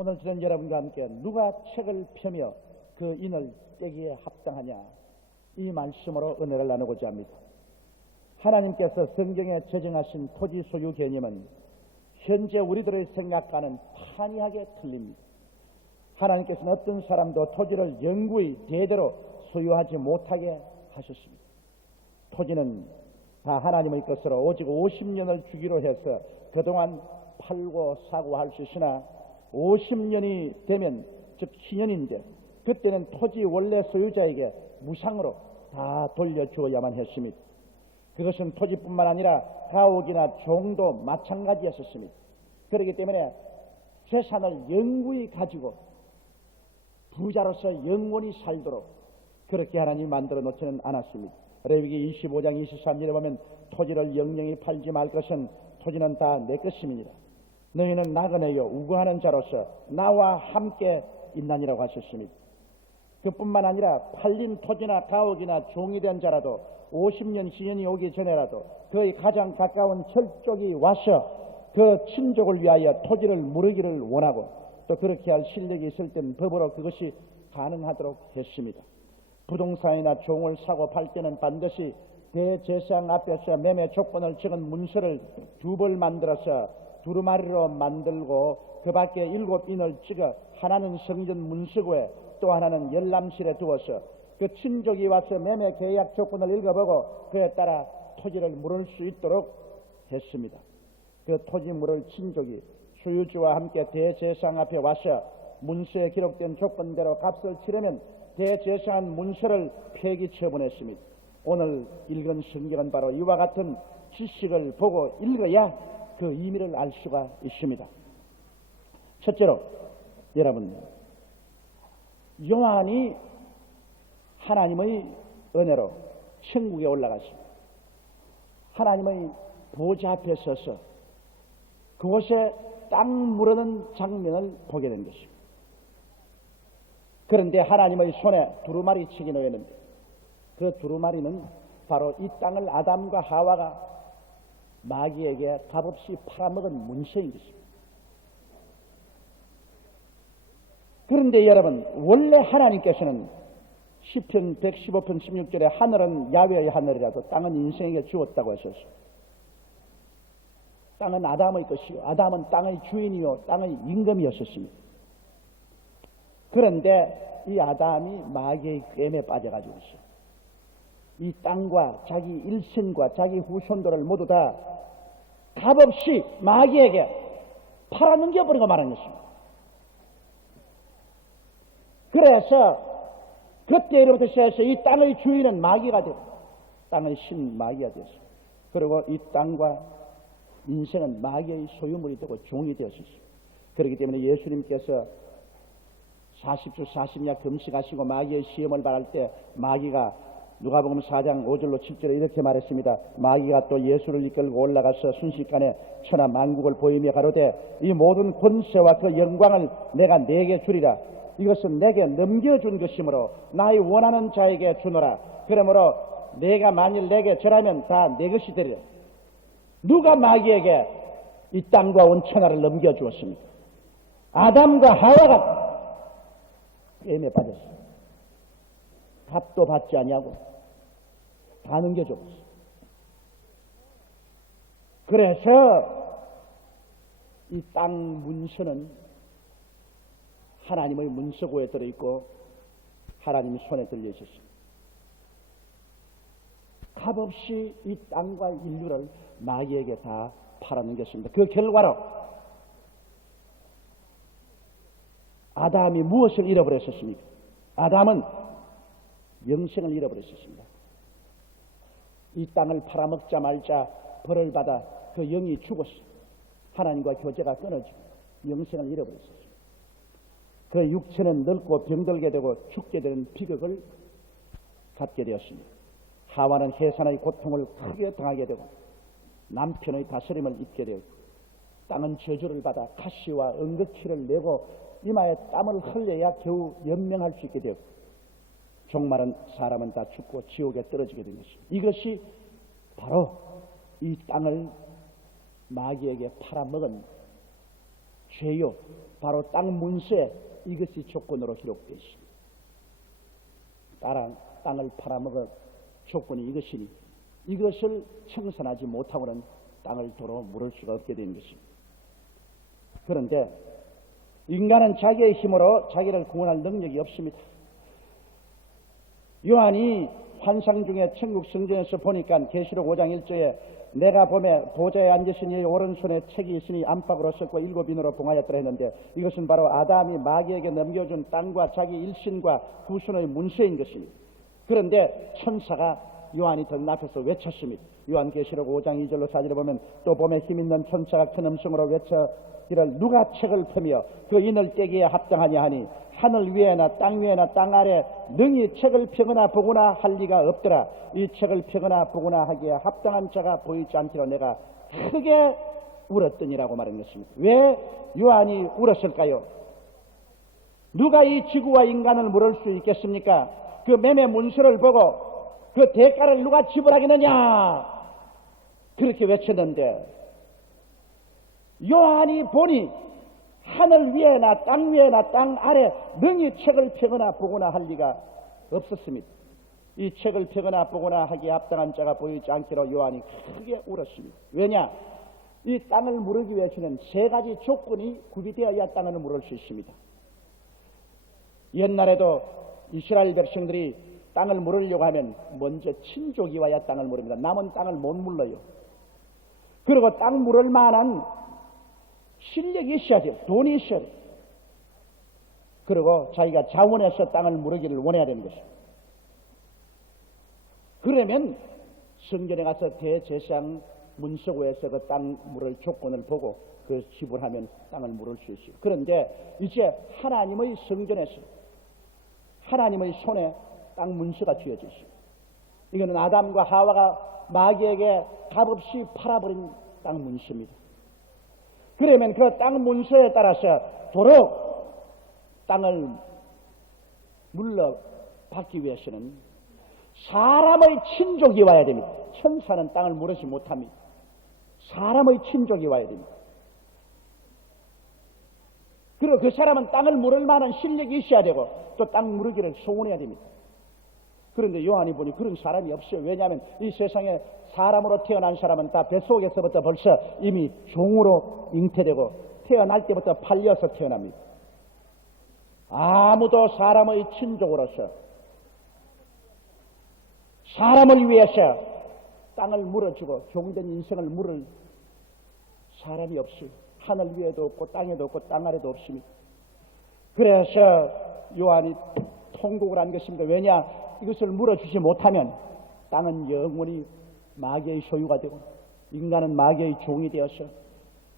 오늘 저는 여러분과 함께 누가 책을 펴며 그 인을 떼기에 합당하냐, 이 말씀으로 은혜를 나누고자 합니다. 하나님께서 성경에 제정하신 토지 소유 개념은 현재 우리들의 생각과는 판이하게 틀립니다. 하나님께서는 어떤 사람도 토지를 영구히 대대로 소유하지 못하게 하셨습니다. 토지는 다 하나님의 것으로 오직 50년을 주기로 해서 그동안 팔고 사고 할 수 있으나 50년이 되면, 즉 10년인데 그때는 토지 원래 소유자에게 무상으로 다 돌려주어야만 했습니다. 그것은 토지뿐만 아니라 가옥이나 종도 마찬가지였었습니다. 그렇기 때문에 재산을 영구히 가지고 부자로서 영원히 살도록 그렇게 하나님이 만들어 놓지는 않았습니다. 레위기 25장 23절에 보면 토지를 영영히 팔지 말 것은 토지는 다 내 것임이니라. 너희는 나그네요 우거하는 자로서 나와 함께 있나니라고 하셨습니다. 그뿐만 아니라 팔린 토지나 가옥이나 종이 된 자라도 50년, 10년이 오기 전에라도 그의 가장 가까운 혈족이 와서 그 친족을 위하여 토지를 물으기를 원하고 또 그렇게 할 실력이 있을 때는 법으로 그것이 가능하도록 했습니다. 부동산이나 종을 사고 팔 때는 반드시 대제사장 앞에서 매매 조건을 적은 문서를 2벌 만들어서 두루마리로 만들고 그 밖에 7인을 찍어 하나는 성전 문서고에 또 하나는 열람실에 두어서 그 친족이 와서 매매 계약 조건을 읽어보고 그에 따라 토지를 물을 수 있도록 했습니다. 그 토지 물을 친족이 소유주와 함께 대제사장 앞에 와서 문서에 기록된 조건대로 값을 치르면 대제사장은 문서를 폐기 처분했습니다. 오늘 읽은 성경은 바로 이와 같은 지식을 보고 읽어야 그 의미를 알 수가 있습니다. 첫째로 여러분, 요한이 하나님의 은혜로 천국에 올라갔습니다. 하나님의 보좌 앞에 서서 그곳에 땅 무르는 장면을 보게 된 것입니다. 그런데 하나님의 손에 두루마리 책이 놓였는데 그 두루마리는 바로 이 땅을 아담과 하와가 마귀에게 값없이 팔아먹은 문서인 것입니다. 그런데 여러분, 원래 하나님께서는 시편 115편 16절에 하늘은 야훼의 하늘이라도 땅은 인생에게 주었다고 하셨어요. 땅은 아담의 것이요 아담은 땅의 주인이요 땅의 임금이었었습니다. 그런데 이 아담이 마귀의 꿰매에 빠져가지고 있어요. 이 땅과 자기 일생과 자기 후손들을 모두 다 값없이 마귀에게 팔아넘겨버리고 말한 것입니다. 그래서 그때로부터 시작해서 이 땅의 주인은 마귀가 되고 땅의 신 마귀가 되었습니다. 그리고 이 땅과 인생은 마귀의 소유물이 되고 종이 되었습니다. 그렇기 때문에 예수님께서 40주 40야 금식하시고 마귀의 시험을 받을 때 마귀가 누가복음 4장 5절로 7절에 이렇게 말했습니다. 마귀가 또 예수를 이끌고 올라가서 순식간에 천하 만국을 보이며 가로되 이 모든 권세와 그 영광을 내가 네게 주리라. 이것은 내게 넘겨준 것이므로 나의 원하는 자에게 주노라. 그러므로 내가 만일 내게 절하면 다 내 것이 되리라. 누가 마귀에게 이 땅과 온 천하를 넘겨주었습니까? 아담과 하와가 게임에 빠졌습니다. 값도 받지 아니하고 다 넘겨줬어요. 그래서 이 땅 문서는 하나님의 문서고에 들어있고 하나님의 손에 들려있었습니다. 값없이 이 땅과 인류를 마귀에게 다 팔아넘겼습니다. 그 결과로 아담이 무엇을 잃어버렸었습니까? 아담은 영생을 잃어버렸었습니다. 이 땅을 팔아먹자 말자 벌을 받아 그 영이 죽었어요. 하나님과 교제가 끊어지고 영생을 잃어버렸었습니다. 그 육체는 늙고 병들게 되고 죽게 되는 비극을 갖게 되었습니다. 하와는 해산의 고통을 크게 당하게 되고 남편의 다스림을 입게 되었고 땅은 저주를 받아 가시와 응급키를 내고 이마에 땀을 흘려야 겨우 연명할 수 있게 되었고 종말은 사람은 다 죽고 지옥에 떨어지게 된 것입니다. 이것이 바로 이 땅을 마귀에게 팔아먹은 죄요. 바로 땅 문서에 이것이 조건으로 기록되어 있습니다. 땅을 팔아먹어 조건이 이것이니 이것을 청산하지 못하고는 땅을 도로 물을 수가 없게 된 것입니다. 그런데 인간은 자기의 힘으로 자기를 구원할 능력이 없습니다. 요한이 환상 중에 천국 성전에서 보니까 계시록 5장 1절에 내가 보매 보좌에 앉으신 이의 오른손에 책이 있으니 안팎으로 썩고 7인으로 봉하였더라 했는데 이것은 바로 아담이 마귀에게 넘겨준 땅과 자기 일신과 후손의 문서인 것입니다. 그런데 천사가 요한이 등 앞에서 외쳤습니다. 요한계시록 5장 2절로 4절에 보면 또 봄에 힘있는 천사가 큰 음성으로 외쳐 이를 누가 책을 펴며 그 인을 떼기에 합당하냐 하니 하늘 위에나 땅 위에나 땅 아래 능히 책을 펴거나 보거나 할 리가 없더라. 이 책을 펴거나 보거나 하기에 합당한 자가 보이지 않기로 내가 크게 울었더니라고 말한 것입니다. 왜 요한이 울었을까요? 누가 이 지구와 인간을 물을 수 있겠습니까? 그 매매 문서를 보고 그 대가를 누가 지불하겠느냐 그렇게 외쳤는데 요한이 보니 하늘 위에나 땅 위에나 땅 아래 능히 책을 펴거나 보거나 할 리가 없었습니다. 이 책을 펴거나 보거나 하기에 합당한 자가 보이지 않기로 요한이 크게 울었습니다. 왜냐? 이 땅을 물기 위해서는 세 가지 조건이 구비되어야 땅을 물을 수 있습니다. 옛날에도 이스라엘 백성들이 땅을 물으려고 하면 먼저 친족이 와야 땅을 물습니다. 남은 땅을 못 물러요. 그리고 땅 물을 만한 실력이 있어야 돼요. 돈이 있어야 돼요. 그리고 자기가 자원해서 땅을 물으기를 원해야 되는 것입니다. 그러면 성전에 가서 대제사장 문서고에서 그 땅 물을 조건을 보고 그 지불하면 땅을 물을 수 있어요. 그런데 이제 하나님의 성전에서 하나님의 손에 땅 문서가 쥐어져 있습니다. 이거는 아담과 하와가 마귀에게 값없이 팔아버린 땅 문서입니다. 그러면 그 땅 문서에 따라서 도로 땅을 물러받기 위해서는 사람의 친족이 와야 됩니다. 천사는 땅을 물으지 못합니다. 사람의 친족이 와야 됩니다. 그리고 그 사람은 땅을 물을 만한 실력이 있어야 되고 또 땅 물으기를 소원해야 됩니다. 그런데 요한이 보니 그런 사람이 없어요. 왜냐하면 이 세상에 사람으로 태어난 사람은 다 뱃속에서부터 벌써 이미 종으로 잉태되고 태어날 때부터 팔려서 태어납니다. 아무도 사람의 친족으로서 사람을 위해서 땅을 물어주고 종된 인생을 물을 사람이 없어요. 하늘 위에도 없고 땅에도 없고 땅 아래도 없습니다. 그래서 요한이 통곡을 한 것입니다. 왜냐? 이것을 물어주지 못하면 땅은 영원히 마귀의 소유가 되고 인간은 마귀의 종이 되어서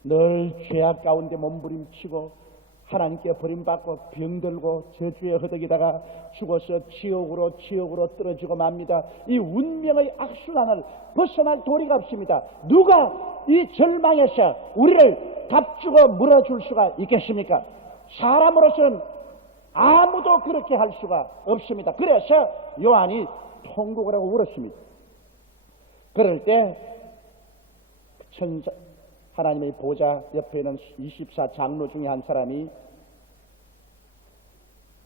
늘 죄악 가운데 몸부림치고 하나님께 버림받고 병들고 저주에 허덕이다가 죽어서 지옥으로 떨어지고 맙니다. 이 운명의 악순환을 벗어날 도리가 없습니다. 누가 이 절망에서 우리를 답주고 물어줄 수가 있겠습니까? 사람으로서는 아무도 그렇게 할 수가 없습니다. 그래서 요한이 통곡을 하고 울었습니다. 그럴 때 천사 하나님의 보좌 옆에 있는 24 장로 중에 한 사람이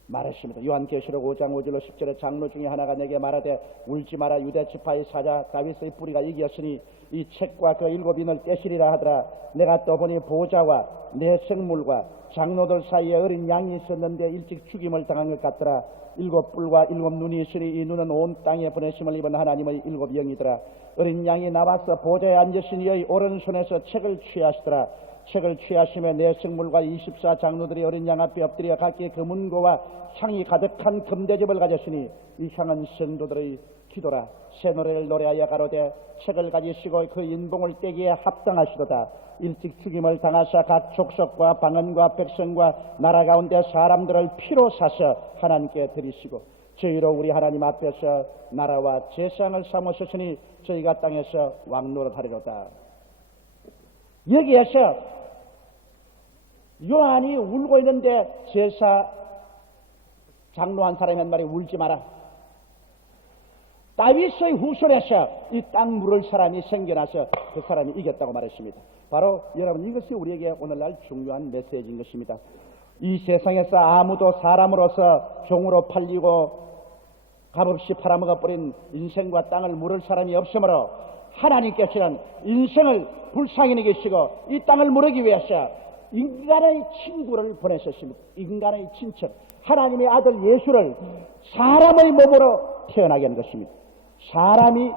말했습니다. 요한계시록 5장 5절로 10절에 장로 중에 하나가 내게 말하되 울지 마라. 유대 지파의 사자 다윗의 뿌리가 이겼으니 이 책과 그 7인을 떼시리라 하더라. 내가 또 보니 보좌와 내 생물과 장로들 사이에 어린 양이 있었는데 일찍 죽임을 당한 것 같더라. 7뿔과 7눈이 있으니 이 눈은 온 땅에 보내심을 입은 하나님의 7영이더라. 어린 양이 나와서 보좌에 앉으신 이의 오른손에서 책을 취하시더라. 책을 취하시며 내 생물과 24 장로들이 어린 양 앞에 엎드려 각기 금은고와 향이 가득한 금대접을 가졌으니 이 향은 성도들의 기도라. 새 노래를 노래하여 가로되 책을 가지시고 그 인봉을 떼기에 합당하시도다. 일찍 죽임을 당하사 각 족속과 방언과 백성과 나라 가운데 사람들을 피로 사서 하나님께 드리시고 저희로 우리 하나님 앞에서 나라와 제상을 삼으셨으니 저희가 땅에서 왕노릇하리로다. 여기에서 요한이 울고 있는데 제사 장로 한 사람이 한 말이 울지 마라. 다윗의 후손에서 이 땅 물을 사람이 생겨나서 그 사람이 이겼다고 말했습니다. 바로 여러분, 이것이 우리에게 오늘날 중요한 메시지인 것입니다. 이 세상에서 아무도 사람으로서 종으로 팔리고 값없이 팔아먹어버린 인생과 땅을 물을 사람이 없으므로 하나님께서는 인생을 불쌍히 여기시고 이 땅을 물기 위해서 인간의 친구를 보내셨습니다. 인간의 친척, 하나님의 아들 예수를 사람의 몸으로 태어나게 한 것입니다. 사람의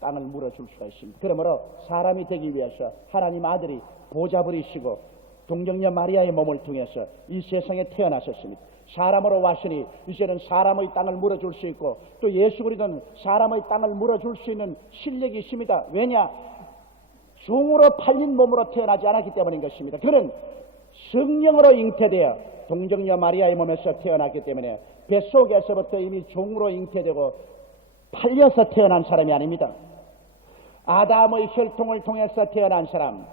땅을 물어줄 수가 있습니다. 그러므로 사람이 되기 위해서 하나님 아들이 보좌버리시고 동정녀 마리아의 몸을 통해서 이 세상에 태어나셨습니다. 사람으로 왔으니 이제는 사람의 땅을 물어줄 수 있고 또 예수 그리스도는 사람의 땅을 물어줄 수 있는 실력이 있습니다. 왜냐? 종으로 팔린 몸으로 태어나지 않았기 때문인 것입니다. 그는 성령으로 잉태되어 동정녀 마리아의 몸에서 태어났기 때문에 뱃속에서부터 이미 종으로 잉태되고 팔려서 태어난 사람이 아닙니다. 아담의 혈통을 통해서 태어난 사람,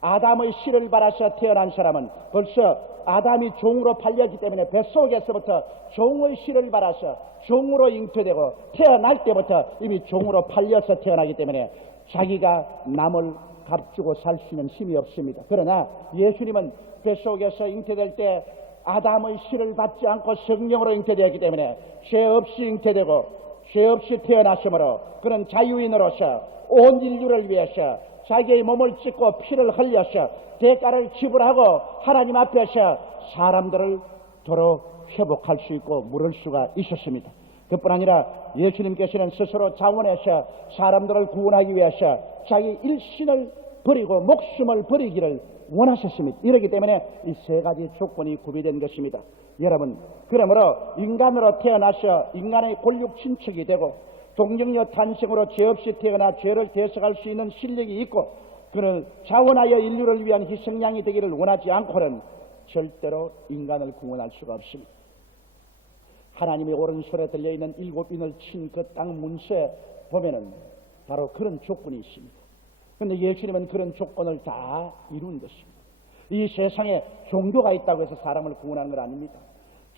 아담의 씨를 받아서 태어난 사람은 벌써 아담이 종으로 팔렸기 때문에 뱃속에서부터 종의 씨를 받아서 종으로 잉태되고 태어날 때부터 이미 종으로 팔려서 태어나기 때문에 자기가 남을 값주고 살 수 있는 힘이 없습니다. 그러나 예수님은 뱃속에서 잉태될 때 아담의 씨를 받지 않고 성령으로 잉태되었기 때문에 죄 없이 잉태되고 죄 없이 태어났으므로 그는 자유인으로서 온 인류를 위해서 자기의 몸을 찢고 피를 흘려서 대가를 지불하고 하나님 앞에서 사람들을 도로 회복할 수 있고 물을 수가 있었습니다. 그뿐 아니라 예수님께서는 스스로 자원해서 사람들을 구원하기 위해서 자기 일신을 버리고 목숨을 버리기를 원하셨습니다. 이렇기 때문에 이 세 가지 조건이 구비된 것입니다. 여러분, 그러므로 인간으로 태어나서 인간의 골육 친척이 되고 동정녀 탄생으로 죄 없이 태어나 죄를 대속할 수 있는 실력이 있고 그는 자원하여 인류를 위한 희생양이 되기를 원하지 않고는 절대로 인간을 구원할 수가 없습니다. 하나님의 오른손에 들려있는 7인을 친 그 땅 문서에 보면은 바로 그런 조건이 있습니다. 그런데 예수님은 그런 조건을 다 이룬 것입니다. 이 세상에 종교가 있다고 해서 사람을 구원하는 건 아닙니다.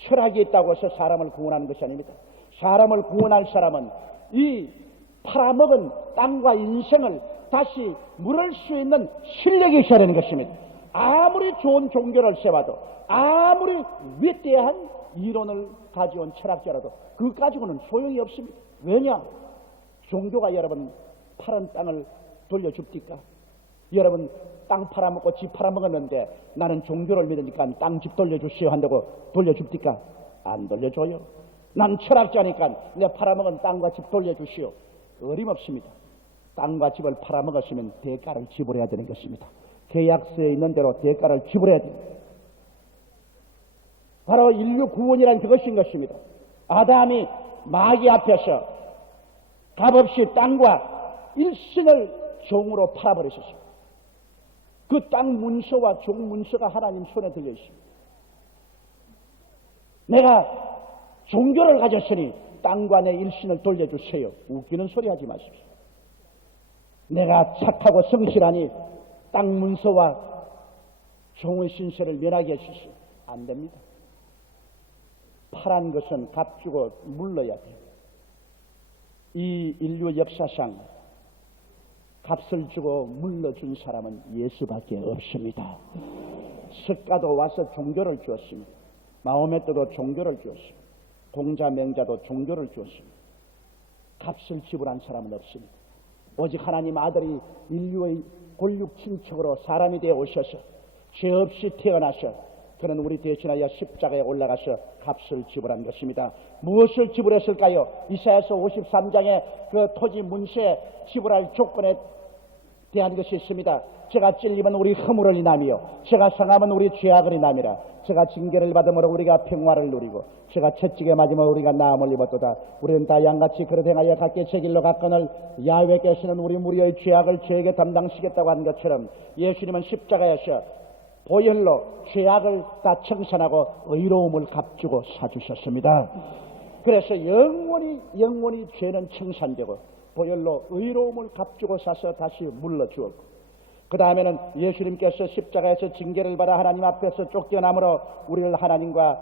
철학이 있다고 해서 사람을 구원하는 것이 아닙니다. 사람을 구원할 사람은 이 팔아먹은 땅과 인생을 다시 물을 수 있는 실력이 있어야 되는 것입니다. 아무리 좋은 종교를 세워도 아무리 위대한 이론을 가져온 철학자라도 그거 가지고는 소용이 없습니다. 왜냐? 종교가 여러분 파란 땅을 돌려줍니까? 여러분 땅 팔아먹고 집 팔아먹었는데 나는 종교를 믿으니까 땅 집 돌려주시오 한다고 돌려줍니까? 안 돌려줘요. 난 철학자니까 내 팔아먹은 땅과 집 돌려주시오. 어림없습니다. 땅과 집을 팔아먹었으면 대가를 지불해야 되는 것입니다. 계약서에 있는 대로 대가를 지불해야 됩니다. 바로 인류 구원이란 그것인 것입니다. 아담이 마귀 앞에서 값없이 땅과 일신을 종으로 팔아버리셨습니다. 그 땅 문서와 종 문서가 하나님 손에 들려 있습니다. 내가 종교를 가졌으니 땅과 내 일신을 돌려주세요. 웃기는 소리 하지 마십시오. 내가 착하고 성실하니 땅 문서와 종의 신세를 면하게 해주시오. 안 됩니다. 파란 것은 값주고 물러야 돼요. 이 인류 역사상 값을 주고 물러준 사람은 예수밖에 없습니다. 석가도 와서 종교를 주었습니다. 마호메트도 종교를 주었습니다. 공자 명자도 종교를 주었습니다. 값을 지불한 사람은 없습니다. 오직 하나님 아들이 인류의 골육 친척으로 사람이 되어 오셔서 죄 없이 태어나서 그는 우리 대신하여 십자가에 올라가서 값을 지불한 것입니다. 무엇을 지불했을까요? 이사야서 53장에 그 토지 문세 지불할 조건에 대한 것이 있습니다. 제가 찔리면 우리 허물을 인하며 제가 상하면 우리 죄악을 인하미라. 제가 징계를 받음으로 우리가 평화를 누리고 제가 채찍에 맞으면 우리가 나음을 입었도다. 우리는 다 양같이 그릇 행하여 각기 제 길로 갔거늘 야훼께서는 우리 무리의 죄악을 저에게 담당시겠다고 한 것처럼 예수님은 십자가에서 보혈로 죄악을 다 청산하고 의로움을 값주고 사주셨습니다. 그래서 영원히 죄는 청산되고 보혈로 의로움을 값주고 사서 다시 물러주었고 그 다음에는 예수님께서 십자가에서 징계를 받아 하나님 앞에서 쫓겨남으로 우리를 하나님과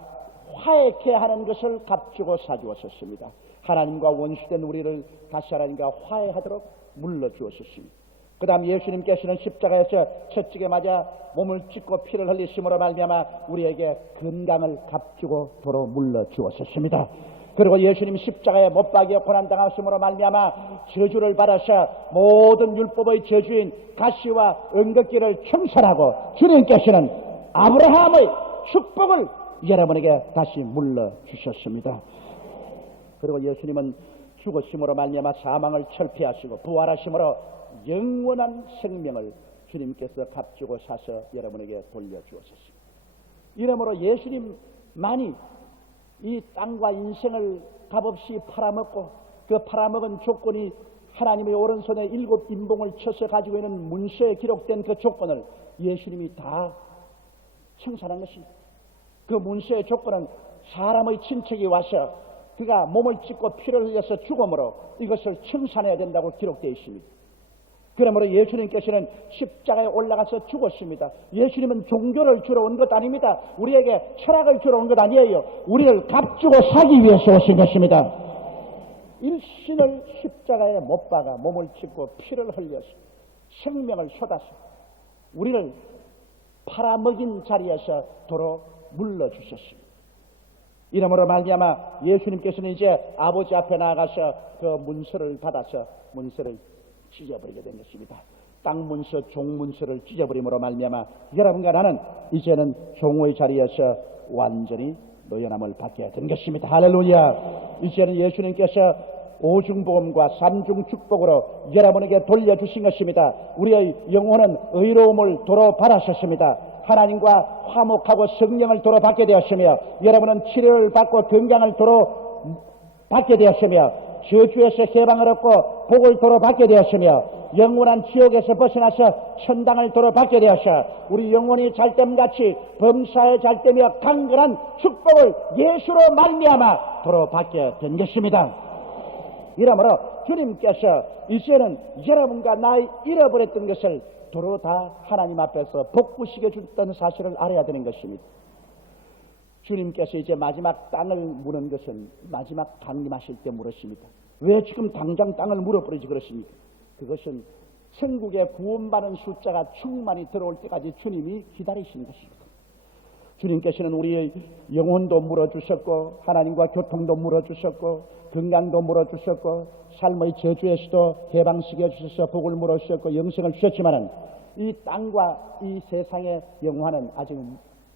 화해케 하는 것을 값주고 사주었습니다. 하나님과 원수된 우리를 다시 하나님과 화해하도록 물러주었습니다. 그 다음 예수님께서는 십자가에서 채찍에 맞아 몸을 찢고 피를 흘리심으로 말미암아 우리에게 건강을 값주고 도로 물러 주었습니다. 그리고 예수님 십자가에 못 박여 고난당하심으로 말미암아 저주를 받아서 모든 율법의 저주인 가시와 은극기를 청산하고 주님께서는 아브라함의 축복을 여러분에게 다시 물러 주셨습니다. 그리고 예수님은 죽으심으로 말미암아 사망을 철폐하시고 부활하심으로 영원한 생명을 주님께서 값주고 사서 여러분에게 돌려주었습니다. 이러므로 예수님만이 이 땅과 인생을 값없이 팔아먹고 그 팔아먹은 조건이 하나님의 오른손에 7 인봉을 쳐서 가지고 있는 문서에 기록된 그 조건을 예수님이 다 청산한 것입니다. 그 문서의 조건은 사람의 친척이 와서 그가 몸을 찢고 피를 흘려서 죽음으로 이것을 청산해야 된다고 기록되어 있습니다. 그러므로 예수님께서는 십자가에 올라가서 죽었습니다. 예수님은 종교를 주러 온 것 아닙니다. 우리에게 철학을 주러 온 것 아니에요. 우리를 값주고 사기 위해서 오신 것입니다. 일신을 십자가에 못 박아 몸을 찢고 피를 흘려서 생명을 쏟아서 우리를 팔아먹인 자리에서 도로 물러주셨습니다. 이러므로 말미암아 예수님께서는 이제 아버지 앞에 나아가서 그 문서를 받아서 문서를 찢어버리게 된 것입니다. 땅 문서, 종 문서를 찢어버림으로 말미암아 여러분과 나는 이제는 종의 자리에서 완전히 노연함을 받게 된 것입니다. 할렐루야. 이제는 예수님께서 오중복음과 삼중축복으로 여러분에게 돌려주신 것입니다. 우리의 영혼은 의로움을 도로 받았었습니다. 하나님과 화목하고 성령을 도로 받게 되었으며 여러분은 치료를 받고 건강을 도로 받게 되었으며 저주에서 해방을 얻고 복을 도로 받게 되었으며 영원한 지옥에서 벗어나서 천당을 도로 받게 되었어 우리 영혼이 잘됨같이 범사에 잘되며 강건한 축복을 예수로 말미암아 도로 받게 된 것입니다. 이러므로 주님께서 이제는 여러분과 나의 잃어버렸던 것을 도로 다 하나님 앞에서 복구시켜 줬다는 사실을 알아야 되는 것입니다. 주님께서 이제 마지막 땅을 무는 것은 마지막 강림하실 때 물으십니다. 왜 지금 당장 땅을 물어버리지 그러십니까? 그것은 천국에 구원받은 숫자가 충만히 들어올 때까지 주님이 기다리시는 것입니다. 주님께서는 우리의 영혼도 물어주셨고 하나님과 교통도 물어주셨고 건강도 물어주셨고 삶의 저주에서도 해방시켜 주셔서 복을 물어주셨고 영생을 주셨지만은 이 땅과 이 세상의 영화는 아직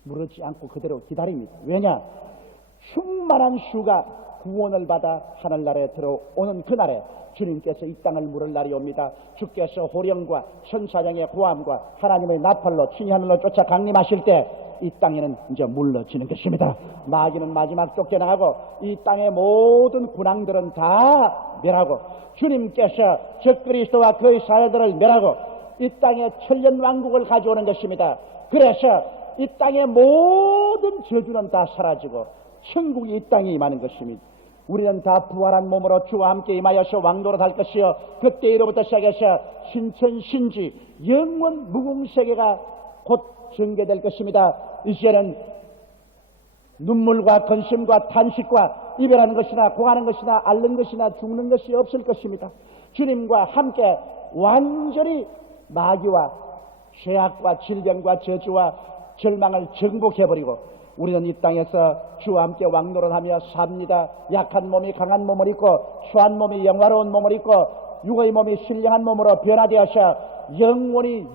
물지 않고 그대로 기다립니다. 왜냐? 충만한 수가 구원을 받아 하늘나라에 들어오는 그날에 주님께서 이 땅을 물을 날이 옵니다. 주께서 호령과 천사장의 고함과 하나님의 나팔로 친히 하늘로 쫓아 강림하실 때 이 땅에는 이제 물러지는 것입니다. 마귀는 마지막 쫓겨나가고 이 땅의 모든 군왕들은 다 멸하고 주님께서 적그리스도와 그의 사회들을 멸하고 이 땅에 천년왕국을 가져오는 것입니다. 그래서 이 땅의 모든 저주는 다 사라지고 천국이 이 땅에 임하는 것입니다. 우리는 다 부활한 몸으로 주와 함께 임하여서 왕노릇 할 것이요 그때로부터 시작해서 신천신지 영원 무궁세계가 곧 전개될 것입니다. 이제는 눈물과 근심과 탄식과 이별하는 것이나 공하는 것이나 앓는 것이나 죽는 것이 없을 것입니다. 주님과 함께 완전히 마귀와 죄악과 질병과 저주와 절망을 정복해버리고 우리는 이 땅에서 주와 함께 왕노릇하며 삽니다. 약한 몸이 강한 몸을 입고 추한 몸이 영화로운 몸을 입고 육의 몸이 신령한 몸으로 변화되어서 영원히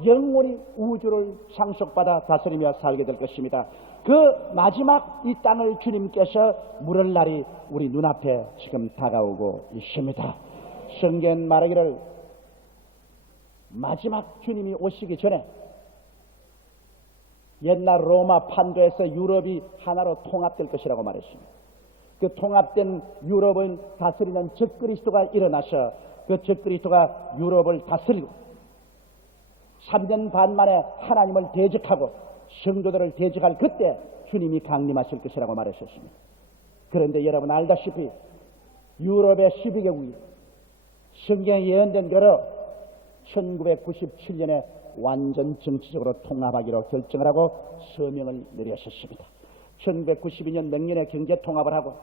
우주를 상속받아 다스리며 살게 될 것입니다. 그 마지막 이 땅을 주님께서 물을 날이 우리 눈앞에 지금 다가오고 있습니다. 성경 말하기를 마지막 주님이 오시기 전에 옛날 로마 판도에서 유럽이 하나로 통합될 것이라고 말했습니다. 그 통합된 유럽을 다스리는 적그리스도가 일어나서 그 적그리스도가 유럽을 다스리고 3년 반 만에 하나님을 대적하고 성도들을 대적할 그때 주님이 강림하실 것이라고 말했었습니다. 그런데 여러분 알다시피 유럽의 12개국이 성경에 예언된 대로 1997년에 완전 정치적으로 통합하기로 결정을 하고 서명을 내렸었습니다. 1992년 명년에 경제 통합을 하고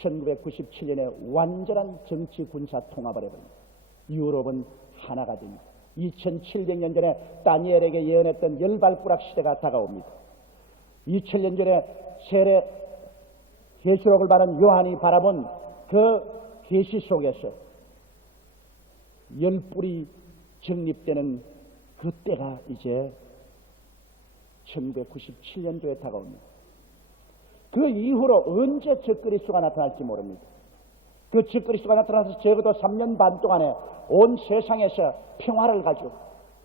1997년에 완전한 정치 군사 통합을 해버립니다. 유럽은 하나가 됩니다. 2700년 전에 다니엘에게 예언했던 열발꾸락 시대가 다가옵니다. 2000년 전에 세례 계시록을 받은 요한이 바라본 그 계시 속에서 열불이 정립되는 그때가 이제 1997년도에 다가옵니다. 그 이후로 언제 적그리스도가 나타날지 모릅니다. 그 적그리스도가 나타나서 적어도 3년 반 동안에 온 세상에서 평화를 가지고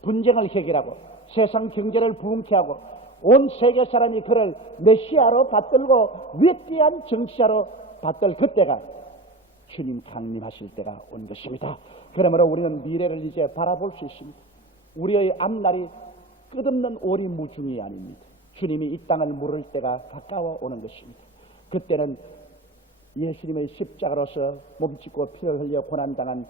분쟁을 해결하고 세상 경제를 부흥케 하고 온 세계 사람이 그를 메시아로 받들고 위대한 정치자로 받들 그때가 주님 강림하실 때가 온 것입니다. 그러므로 우리는 미래를 이제 바라볼 수 있습니다. 우리의 앞날이 끝없는 오리무중이 아닙니다. 주님이 이 땅을 물을 때가 가까워 오는 것입니다. 그때는 예수님의 십자가로서 몸짓고 피를 흘려 고난당한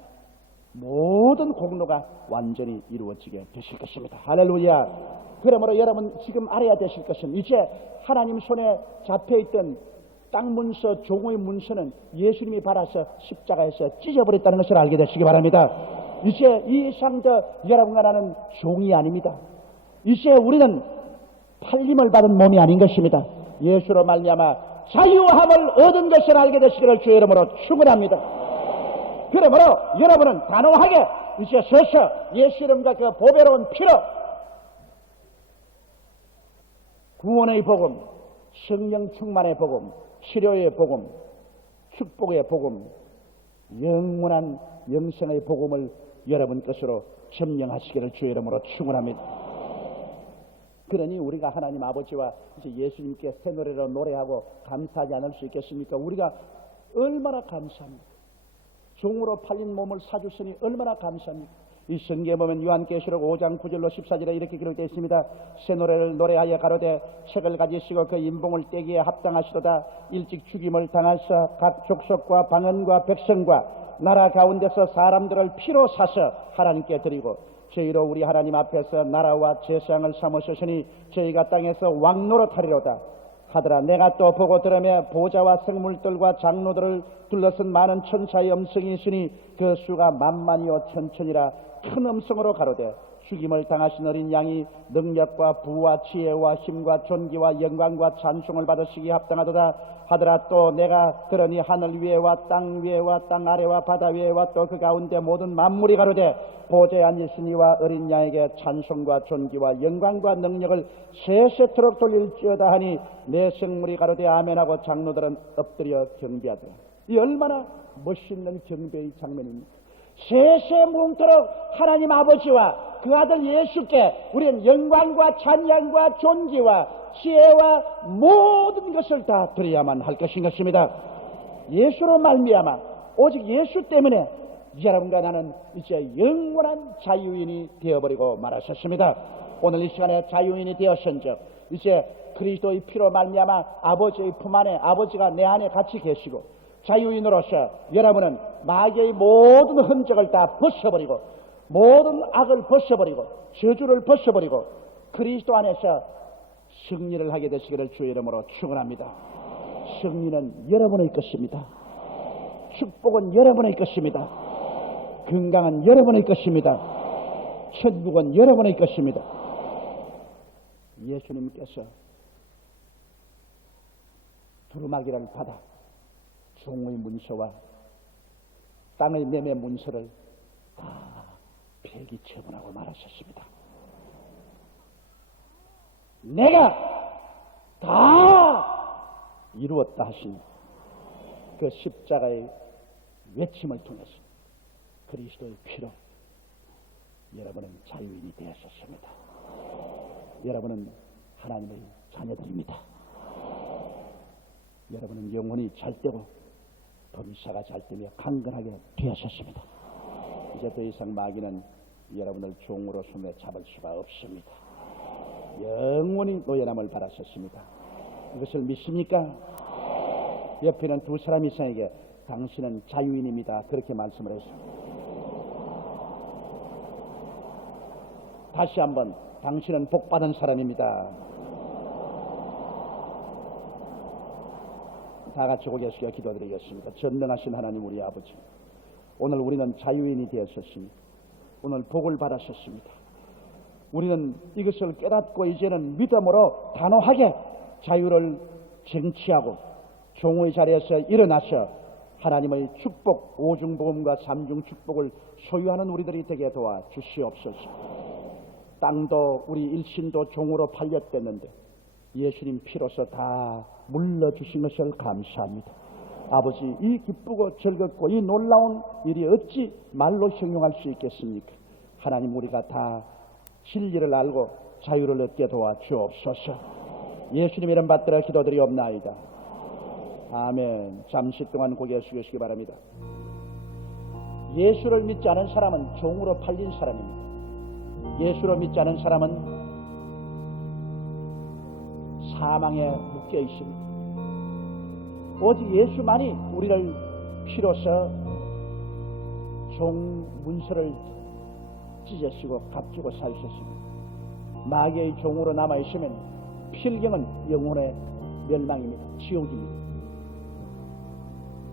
모든 공로가 완전히 이루어지게 되실 것입니다. 할렐루야. 그러므로 여러분 지금 알아야 되실 것은 이제 하나님 손에 잡혀있던 땅 문서, 종의 문서는 예수님이 받아서 십자가에서 찢어버렸다는 것을 알게 되시기 바랍니다. 이제 이 이상 더 여러분과 나는 종이 아닙니다. 이제 우리는 팔림을 받은 몸이 아닌 것입니다. 예수로 말미암아 자유함을 얻은 것을 알게 되시기를 주의 이름으로 축원합니다. 그러므로 여러분은 단호하게 이제 서서 예수 이름과 그 보배로운 피로 구원의 복음, 성령 충만의 복음, 치료의 복음, 축복의 복음, 영원한 영생의 복음을 여러분 것으로 점령하시기를 주의 이름으로 축원합니다. 그러니 우리가 하나님 아버지와 이제 예수님께 새 노래로 노래하고 감사하지 않을 수 있겠습니까? 우리가 얼마나 감사합니까? 종으로 팔린 몸을 사주시니 얼마나 감사합니까? 이 성경에 보면 요한계시록 5장 9절로 14절에 이렇게 기록되어 있습니다. 새 노래를 노래하여 가로되 책을 가지시고 그 인봉을 떼기에 합당하시도다. 일찍 죽임을 당하사 각 족속과 방언과 백성과 나라 가운데서 사람들을 피로 사서 하나님께 드리고 저희로 우리 하나님 앞에서 나라와 제사장을 삼으셨으니 저희가 땅에서 왕노릇하리로다 하더라. 내가 또 보고 들으며 보좌와 생물들과 장로들을 둘러쓴 많은 천사의 음성이 있으니 그 수가 만만이요 천천이라 큰 음성으로 가로되 죽임을 당하신 어린 양이 능력과 부와 지혜와 힘과 존귀와 영광과 찬송을 받으시기에 합당하도다 하더라. 또 내가 들으니 하늘 위에와 땅 위에와 땅 아래와 바다 위에와 또 그 가운데 모든 만물이 가로되 보좌에 앉으시니와 어린 양에게 찬송과 존귀와 영광과 능력을 세세토록 돌릴지어다 하니 내 생물이 가로되 아멘하고 장로들은 엎드려 경배하더라. 이 얼마나 멋있는 경배의 장면입니까? 세세무궁토록 하나님 아버지와 그 아들 예수께 우리는 영광과 찬양과 존귀와 지혜와 모든 것을 다 드려야만 할 것인 것입니다. 예수로 말미암아 오직 예수 때문에 여러분과 나는 이제 영원한 자유인이 되어버리고 말하셨습니다. 오늘 이 시간에 자유인이 되었은즉 이제 그리스도의 피로 말미암아 아버지의 품 안에 아버지가 내 안에 같이 계시고 자유인으로서 여러분은 마귀의 모든 흔적을 다 벗어버리고 모든 악을 벗어버리고 저주를 벗어버리고 그리스도 안에서 승리를 하게 되시기를 주의 이름으로 축원합니다. 승리는 여러분의 것입니다. 축복은 여러분의 것입니다. 건강은 여러분의 것입니다. 천국은 여러분의 것입니다. 예수님께서 두루마기를 받아 종의 문서와 땅의 매매 문서를 다 폐기 처분하고 말하셨습니다. 내가 다 이루었다 하신 그 십자가의 외침을 통해서 그리스도의 피로 여러분은 자유인이 되었습니다. 여러분은 하나님의 자녀들입니다. 여러분은 영혼이 잘 되고 범사가 잘 되며 강건하게 되었습니다. 이제 더 이상 마귀는 여러분을 종으로 손에 잡을 수가 없습니다. 영원히 노예남을 받았습니다. 이것을 믿습니까? 옆에 있는 두 사람 이상에게 당신은 자유인입니다. 그렇게 말씀을 했습니다. 다시 한번 당신은 복받은 사람입니다. 다 같이 고개 숙여 기도드리겠습니다. 전능하신 하나님 우리 아버지, 오늘 우리는 자유인이 되었습니다. 오늘 복을 받으셨습니다. 우리는 이것을 깨닫고 이제는 믿음으로 단호하게 자유를 쟁취하고 종의 자리에서 일어나서 하나님의 축복, 오중복음과 삼중 축복을 소유하는 우리들이 되게 도와 주시옵소서. 땅도 우리 일신도 종으로 팔렸댔는데 예수님 피로서 다 물러주신 것을 감사합니다. 아버지, 이 기쁘고 즐겁고 이 놀라운 일이 어찌 말로 형용할 수 있겠습니까? 하나님, 우리가 다 진리를 알고 자유를 얻게 도와 주옵소서. 예수님 이름 받들어 기도드리옵나이다. 아멘. 잠시 동안 고개 숙이시기 바랍니다. 예수를 믿지 않은 사람은 종으로 팔린 사람입니다. 예수를 믿지 않은 사람은 사망에 묶여 있습니다. 오직 예수만이 우리를 피로써 종 문서를 찢으시고 값주고 사주셨습니다. 마귀의 종으로 남아있으면 필경은 영혼의 멸망입니다. 지옥입니다.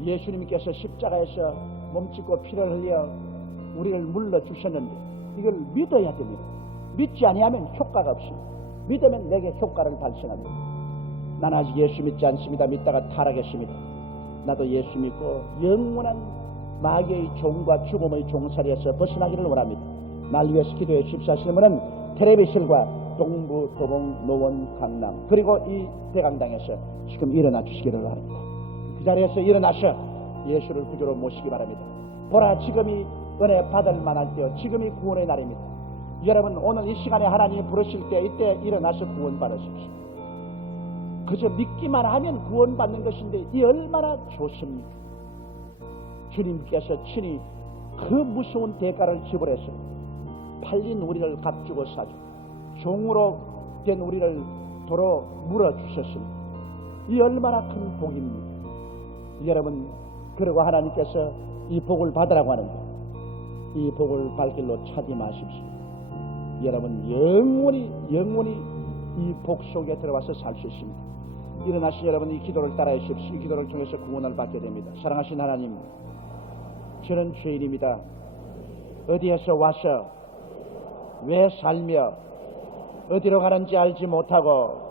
예수님께서 십자가에서 몸짓고 피를 흘려 우리를 물러주셨는데 이걸 믿어야 됩니다. 믿지 아니하면 효과가 없습니다. 믿으면 내게 효과를 발생합니다. 난 아직 예수 믿지 않습니다. 믿다가 타락했습니다. 나도 예수 믿고 영원한 마귀의 종과 죽음의 종살이에서 벗어나기를 원합니다. 날 위해서 기도해 주십시오 하시는 분은 텔레비실과 동부, 도봉, 노원, 강남 그리고 이 대강당에서 지금 일어나 주시기를 바랍니다. 그 자리에서 일어나셔 예수를 구주로 모시기 바랍니다. 보라, 지금이 은혜 받을 만할 때요, 지금이 구원의 날입니다. 여러분, 오늘 이 시간에 하나님이 부르실 때 이때 일어나서 구원 받으십시오. 그저 믿기만 하면 구원 받는 것인데 이 얼마나 좋습니까? 주님께서 친히 그 무서운 대가를 지불해서 팔린 우리를 값주고 사주 종으로 된 우리를 도로 물어주셨습니다. 이 얼마나 큰 복입니까? 여러분, 그리고 하나님께서 이 복을 받으라고 하는데 이 복을 발길로 차지 마십시오. 여러분, 영원히 이 복 속에 들어와서 살 수 있습니다. 일어나시 여러분, 이 기도를 따라해 주십시오. 이 기도를 통해서 구원을 받게 됩니다. 사랑하신 하나님, 저는 죄인입니다. 어디에서 와서 왜 살며 어디로 가는지 알지 못하고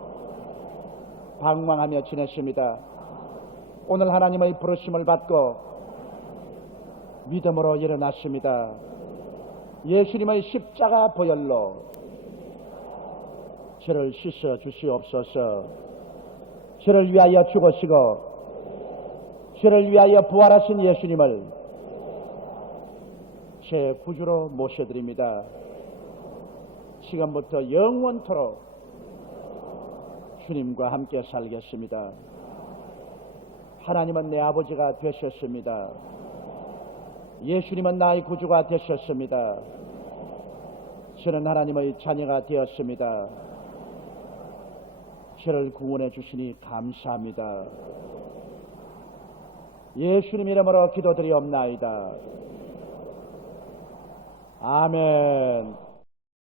방황하며 지냈습니다. 오늘 하나님의 부르심을 받고 믿음으로 일어났습니다. 예수님의 십자가 보혈로 저를 씻어 주시옵소서. 저를 위하여 죽으시고 저를 위하여 부활하신 예수님을 제 구주로 모셔드립니다. 지금부터 영원토록 주님과 함께 살겠습니다. 하나님은 내 아버지가 되셨습니다. 예수님은 나의 구주가 되셨습니다. 저는 하나님의 자녀가 되었습니다. 저를 구원해 주시니 감사합니다. 예수님 이름으로 기도드리옵나이다. 아멘.